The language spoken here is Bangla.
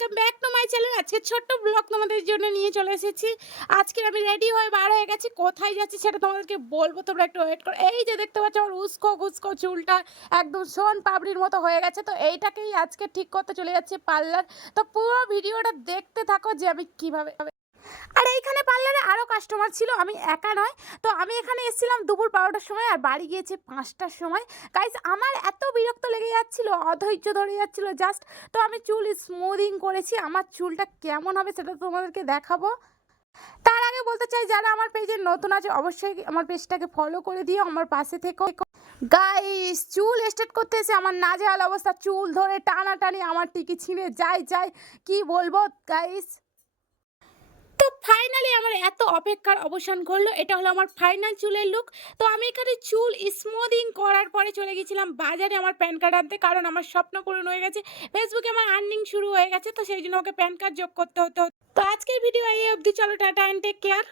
Welcome back to my channel. আজকে ছোট্ট ব্লগ তোমাদের জন্য নিয়ে চলে এসেছি। আজকে আমি রেডি হয়ে বার হয়ে গেছি। কোথায় যাচ্ছি সেটা তোমাদেরকে বলবো, তোমরা একটু ওয়েট করো। এই যে দেখতে পাচ্ছ আমার উস্কো খুস্কো চুলটা একদম সোন পাপড়ির মতো হয়ে গেছে, তো এইটাকেই আজকে ঠিক করতে চলে যাচ্ছি পার্লার। তো পুরো ভিডিওটা দেখতে থাকো যে আমি কিভাবে। আর এইখানে পার্লারে আরও কাস্টমার ছিল, আমি একা নয়। তো আমি এখানে এসেছিলাম দুপুর 12টার সময় আর বাড়ি গিয়েছি 5টার সময়। গাইস আমার এত বিরক্ত লেগে যাচ্ছিল, অধৈর্য ধরে যাচ্ছিল জাস্ট। তো আমি চুল স্মুদিং করেছি, আমার চুলটা কেমন হবে সেটা তোমাদেরকে দেখাবো। তার আগে বলতে চাই, যারা আমার পেজে নতুন আছে অবশ্যই আমার পেজটাকে ফলো করে দিও, আমার পাশে থেকো। গাইস চুল স্ট্রেট করতে এসে আমার নাজেহাল অবস্থা, চুল ধরে টানাটানি আমার টিকি ছিঁড়ে যায় কি বলবো গাইস। তো ফাইনালি আমার এত অপেক্ষার অবসান ঘটলো। এটা হলো আমার ফাইনাল চুলের লুক। তো আমি এখানে চুল স্মুদিং করার পরে চলে গেছিলাম বাজারে আমার প্যান কার্ড আনতে, কারণ আমার স্বপ্ন পূরণ হয়ে গেছে। ফেসবুকে আমার আর্নিং শুরু হয়ে গেছে, তো সেই জন্য ওকে প্যান কার্ড যোগ করতে হতো। তো আজকের ভিডিও এই অবধি, চলো টাটা অ্যান্ড টেক কেয়ার।